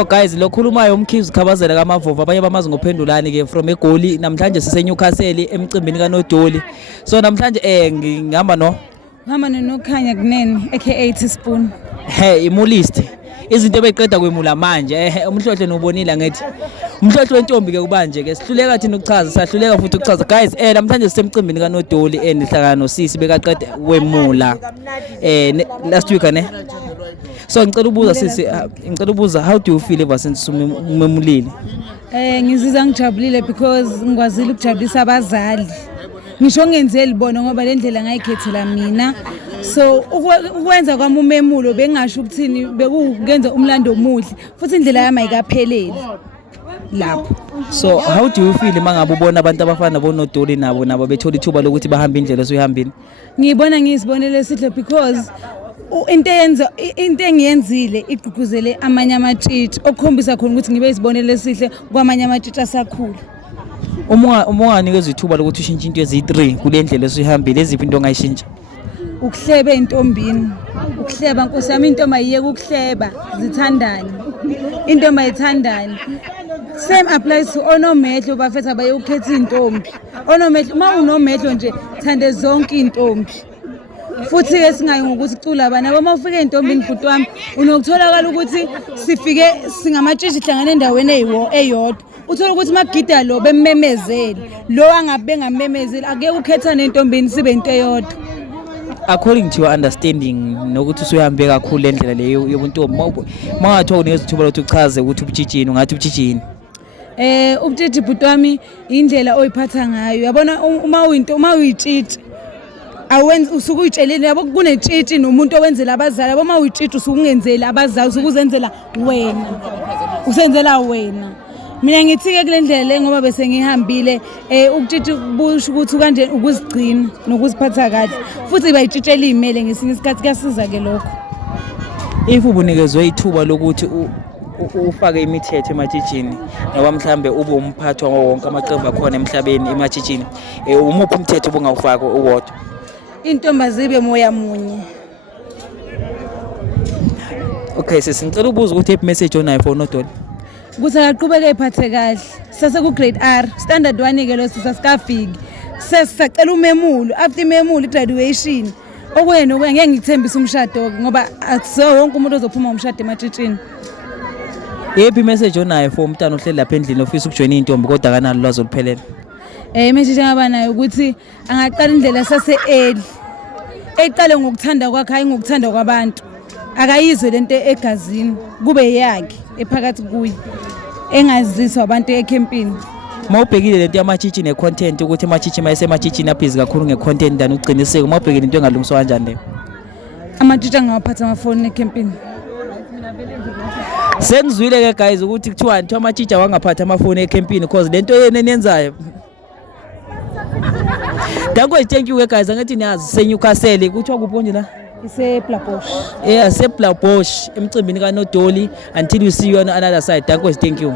So guys, lo khulumayo umkhizi khabazela kaMavova abanye bamazi ngophendulani ke from eGoli. Namhlanje sise Newcastle emcimbini kaNodoli. So namhlanje ngihamba noKhanya Kunene aka Teaspoon. Imulist. Izinto ebeqeda kwemula manje umhlohlo nobonile ngathi umhlohlo wentombi ke kubanje ke sihluleka thina ukuchaza sahluleka futhi ukuchaza guys namhlanje sisemcimbini kaNodoli nihlangana noSisi bekaqeda kwemula last week ne. So ngicela ubuza sisi ngicela ubuza how do you feel ever since umemulile? Ngizizwa ngijabulile because ngikwazile ukujabulisa abazali. Ngisho ngenzeli bona ngoba le ndlela ngayikhethela mina. So ukwenza kwami umemulo bengasho ukuthini bekukenza umlando omuhle futhi indlela yami ayikapheleli lapho. So how do you feel mangabe ubona abantu abafana noNodoli nabo bethola ithuba lokuthi bahamba indlela soyihambini? Ngibona ngizibonele esihle because into engiyenzile igqugquzele amanye amatshitshi okukhombisa khona ukuthi ngibe isibonele esihle kwamanye amatshitshi asakhula. Uma unganikezwe ithuba lokuthi ushintshe into ezi3 kule ndlela esihambile eziphi into ongayishintsha? Ukuhleba entombini, ukuhleba Nkosi yami into mayiyeke ukuhleba zithandane. Into mayithandane. Same applies to onomehlo bafethu abaye ukhetha intombi. Onomehlo uma unomehlo nje thande zonke intombi. Futhi ke singayi ngokuthi cula abana uma ufike entombini futhi wami unokutholakala ukuthi sifike singamatshitshi hlangana endaweni eyodwa. Uthola ukuthi magida lo bemmemezeli lo angabe bengamemezeli akeke ukhethane entombini sibe into eyodwa. According to your understanding nokuthi usuhambe kakhulu lendlela leyo yobuntombi mangathiwa unikeza ithuba lokuthi uchaze ukuthi ubutshitshini ungathi ubutshitshini? Ubutshitshi bhuti wami indlela oyiphatha ngayo yabona uma uyitshitshi awenzi usuku uyitsheleni yabo kunetshitshi nomuntu owenzela abazali yabo uma uyitshitshi usuku ungenzeli abazali usuku uzenzela wena usenzela wena. Mina ngithi ke kule ndlela le ngoba bese ngihambile ukutshitshi busho ukuthi kanje ukuzigcina nokuziphatha kahle futhi bayitshitshela imele ngesinye isikhathi kuyasiza ke lokho. If ubunikezwe ithuba lokuthi ufake imithetho ematshitshini ngoba mhlambe ube umphathi wonke amaqembu akhona emhlabeni ematshitshini umuphi umthetho obungawufaka uwodwa? Intombazibe moya munye. Okay sisicela ubuza ukuthi iphi message onayo for Nodoli? Ukuthi akaqhubeke ephathe kahle. Sase ku grade R standard 1 ke lo sisasikafiki. Sesacela umemulo after imemulo graduation. Okuyena ngeke ngithembise umshado ngoba akusiwo wonke umuntu ozophuma umshado ematshitshini. Iphi message onayo for umntana ohleli lapha endlini ofisa ukujoina intombi kodwa akanalo lwazi oluphelele? Message ngabanayo ukuthi angaqala indlela sase early. Eqale ngokuthanda kwakhe hayi ngokuthanda kwabantu. Akayizwe lento egazini kube yakhe ephakathi kuyi engaziswa abantu ecampini. Mawubhekile lento yamatshitshi necontent ukuthi amatshitshi mayesematshitshini abhizi kakhulu ngecontent dan uqiniseke mawubhekile into engalungiswa kanjani le? Amatshitshi angawaphatha amafoni ecampini. Sengizwile ke guys ukuthi kuthiwa amatshitshi awangaphatha amafoni ecampini because lento yena enenzayo. Thank you guys angathi niyazi seNewcastle kuthiwa kuphi nje la? Iseplabosh. Yeah, seplabosh emcimbini kaNodoli until we see you on another side. Thank you.